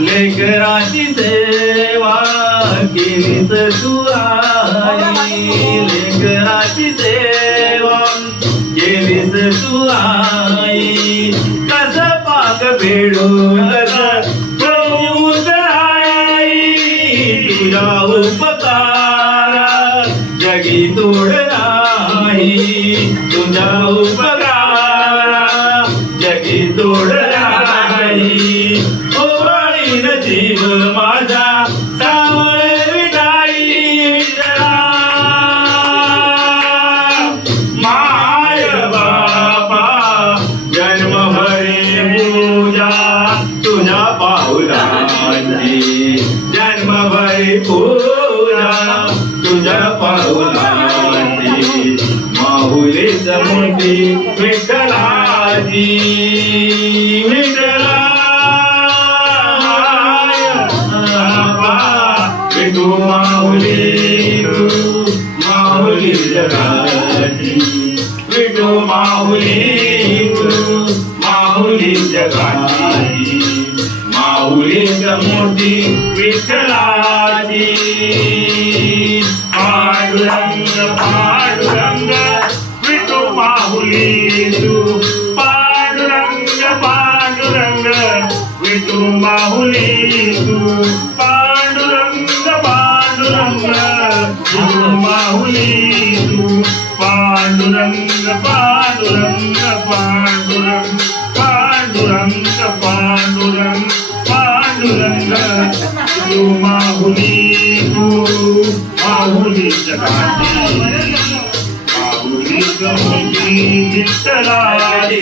लेकराची सेवा केलीस तू आई, लेकराची सेवा केलीस तू आई. कस पाक फेडून तुझ्या उपकारा जगी तोड नाही, तुझ्या उपकारा जगी तोड नाही. ओवाळीन जीव माझा सावळे विठाई विठ्ठला, माय बापा जन्मभरी पूजा तुझ्या पाऊलांची, जन्मभरी पूजा तुझ्या पाऊलांची. माऊलीच मोठी विठ्ठलाची, विठ्ठला विठू माऊली तू माऊली जगाची, विठू माऊली तू माऊली जगाची. माऊलीच मोठी विठ्ठलाची. पांडुरंग पांडुरंग विठू माऊली तू, पांडुरंग पांडुरंग विठू माऊली तू, पांडुरंग पांडुरंग विठू माऊली तू, पांडुरंग पांडुरंग पांडुरंग पांडुरंग पांडुरंग पांडुरंग विठू माऊली तू माऊली जगाची, माऊली गमती विठ्ठलाची.